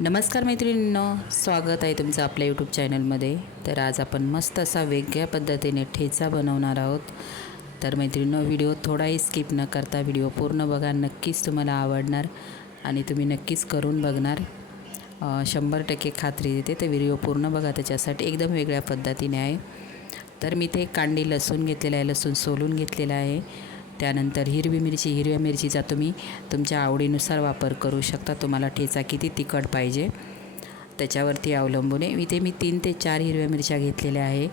नमस्कार मैत्रिणींनो स्वागत आहे तुमचं आपल्या यूट्यूब चॅनलमध्ये तर आज आपण मस्त असा वेगळ्या पद्धतीने ठेचा बनवणार आहोत. तर मैत्रिणींनो व्हिडिओ थोडाही स्किप न करता व्हिडिओ पूर्ण बघा नक्कीच तुम्हाला आवडणार आणि तुम्ही नक्कीच करून बघणार. शंभर टक्के खात्री देते तर व्हिडिओ पूर्ण बघा त्याच्यासाठी एकदम वेगळ्या पद्धतीने आहे. तर मी ते कांडी लसूण घेतलेलं आहे लसूण सोलून घेतलेलं आहे. त्यानंतर हिरवी मिरची हिरव्या मिरचीचा तुम्ही तुमच्या आवडीनुसार वापर करू शकता. तुम्हाला ठेचा किती तिखट पाहिजे त्याच्यावरती अवलंबून आहे. इथे मी तीन ते चार हिरव्या मिरच्या घेतलेल्या आहे.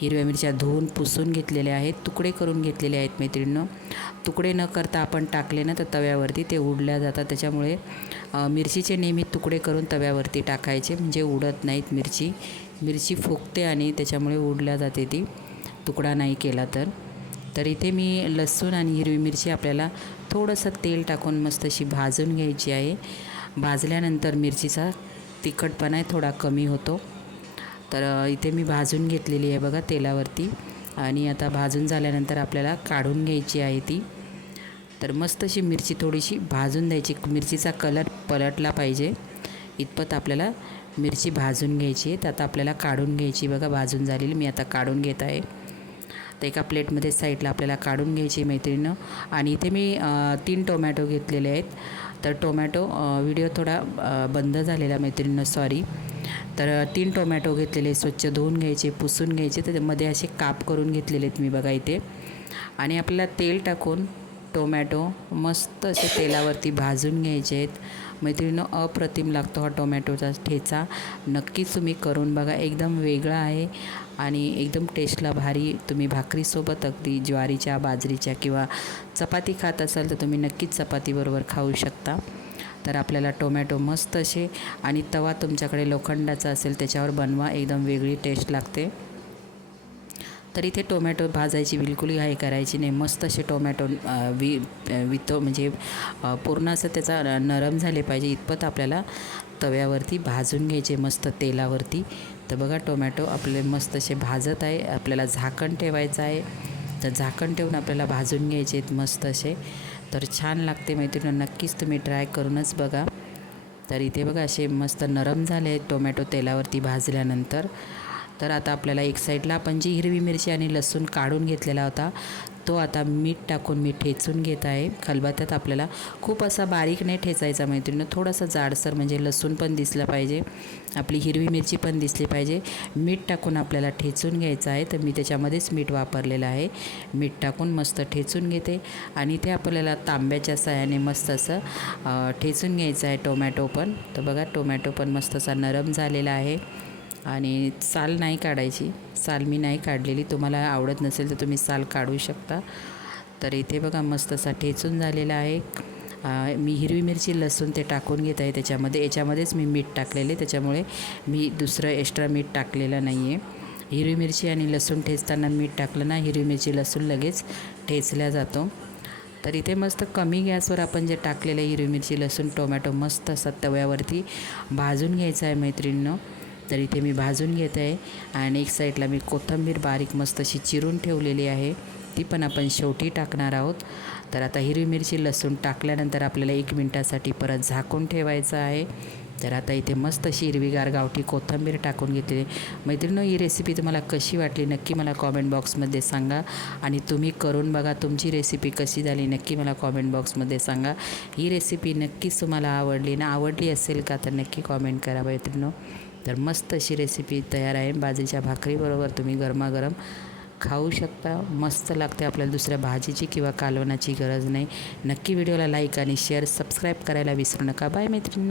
हिरव्या मिरच्या धुवून पुसून घेतलेल्या आहेत. तुकडे करून घेतलेले आहेत मैत्रिणीनं. तुकडे न करता आपण टाकले ना तर तव्यावरती ते उडल्या जातात. त्याच्यामुळे मिरचीचे नेहमी तुकडे करून तव्यावरती टाकायचे. म्हणजे उडत नाहीत मिरची. मिरची फुगते आणि त्याच्यामुळे उडल्या जाते ती. तुकडा नाही केला तर. तर इथे मी लसूण आणि हिरवी मिरची आपल्याला थोडंसं तेल टाकून मस्त अशी भाजून घ्यायची आहे. भाजल्यानंतर मिरचीचा तिखटपणा आहे थोडा कमी होतो. तर इथे मी भाजून घेतलेली आहे बघा तेलावरती. आणि आता भाजून झाल्यानंतर आपल्याला काढून घ्यायची आहे ती. तर मस्त अशी मिरची थोडीशी भाजून द्यायची. मिरचीचा कलर पलटला पाहिजे. इतपत आपल्याला मिरची भाजून घ्यायची आहे. तर आता आपल्याला काढून घ्यायची बघा भाजून झालेली. मी आता काढून घेत आहे. तर एका प्लेटमध्ये साईडला आपल्याला काढून घ्यायची मैत्रिणीनं आणि इथे मी तीन टोमॅटो घेतलेले आहेत. तर टोमॅटो व्हिडिओ थोडा बंद झालेला मैत्रिणीनं सॉरी. तर तीन टोमॅटो घेतलेले स्वच्छ धुवून घ्यायचे पुसून घ्यायचे. तर असे काप करून घेतलेले आहेत मी बघा इथे. आणि आपल्याला तेल टाकून टोमॅटो मस्त असे तेलावरती भाजून घ्यायचे आहेत. मैत्रिणीनं अप्रतिम लागतो हा टोमॅटोचा ठेचा. नक्कीच तुम्ही करून बघा. एकदम वेगळा आहे आणि एकदम टेस्टला भारी. तुम्ही भाकरीसोबत अगदी ज्वारीच्या बाजरीच्या किंवा चपाती खात असाल तर तुम्ही नक्कीच चपातीबरोबर खाऊ शकता. तर आपल्याला टोमॅटो मस्त असे आणि तवा तुमच्याकडे लोखंडाचा असेल त्याच्यावर बनवा. एकदम वेगळी टेस्ट लागते. तर इथे टोमॅटो भाजायची बिलकुल घाई करायची नाही. मस्त असे टोमॅटो वि वितो म्हणजे पूर्ण असं त्याचा नरम झाले पाहिजे. इतपत आपल्याला तव्यावरती भाजून घ्यायचे मस्त तेलावरती. तर बघा टोमॅटो आपले मस्त असे भाजत आहे. आपल्याला झाकण ठेवायचं आहे. तर झाकण ठेवून आपल्याला भाजून घ्यायचे आहेत मस्त असे. तर छान लागते मैत्रिणी नक्कीच तुम्ही ट्राय करूनच बघा. तर इथे बघा असे मस्त नरम झाले आहेत टोमॅटो तेलावरती भाजल्यानंतर. तर आता आपल्याला एक साईडला आपण जी हिरवी मिरची आणि लसूण काढून घेतलेला होता तो आता मीठ टाकून मी ठेचून घेत आहे. खलबत्त्यात आपल्याला खूप असा बारीक नाही ठेचायचा मैत्रिणीनं थोडासा जाडसर म्हणजे लसूण पण दिसलं पाहिजे आपली हिरवी मिरची पण दिसली पाहिजे. मीठ टाकून आपल्याला ठेचून घ्यायचं आहे तर मी त्याच्यामध्येच मीठ वापरलेलं आहे. मीठ टाकून मस्त ठेचून घेते आणि ते आपल्याला तांब्याच्या साह्याने मस्त असं ठेचून घ्यायचं आहे टोमॅटो पण. तर बघा टोमॅटो पण मस्त असा नरम झालेला आहे. आणि साल नाही काढायची. साल मी नाही काढलेली. तुम्हाला आवडत नसेल तर तुम्ही साल काढू शकता. तर इथे बघा मस्त असा ठेचून झालेला आहे. मी हिरवी मिरची लसूण ते टाकून घेत आहे त्याच्यामध्ये. याच्यामध्येच मी मीठ टाकलेले. त्याच्यामुळे मी दुसरं एक्स्ट्रा मीठ टाकलेलं नाही आहे हिरवी मिरची आणि लसूण ठेचताना मीठ टाकलं ना हिरवी मिरची लसूण लगेच ठेचल्या जातो. तर इथे मस्त कमी गॅसवर आपण जे टाकलेलं आहे हिरवी मिरची लसूण टोमॅटो मस्त असा तव्यावरती भाजून घ्यायचं आहे मैत्रिणीनं. तर इथे मी भाजून घेत आहे. आणि एक साईडला मी कोथिंबीर बारीक मस्त अशी चिरून ठेवलेली आहे. ती पण आपण शेवटी टाकणार आहोत. तर आता हिरवी मिरची लसूण टाकल्यानंतर आपल्याला एक मिनटासाठी परत झाकून ठेवायचं आहे. तर आता इथे मस्त अशी हिरवीगार गावठी कोथिंबीर टाकून घेतली मैत्रिणी ही रेसिपी तुम्हाला कशी वाटली नक्की मला कॉमेंट बॉक्समध्ये सांगा. आणि तुम्ही करून बघा तुमची रेसिपी कशी झाली नक्की मला कॉमेंट बॉक्समध्ये सांगा. ही रेसिपी नक्कीच तुम्हाला आवडली. ना आवडली असेल का तर नक्की कॉमेंट करा मैत्रिणी तर मस्त अशी रेसिपी तयार आहे. बाजरीच्या भाकरीबरोबर तुम्ही गरमागरम खाऊ शकता. मस्त लागते आपल्याला दुसऱ्या भाजीची किंवा कालवणाची गरज नाही. नक्की व्हिडिओला लाईक आणि शेअर सबस्क्राईब करायला विसरू नका. बाय मैत्रिणी.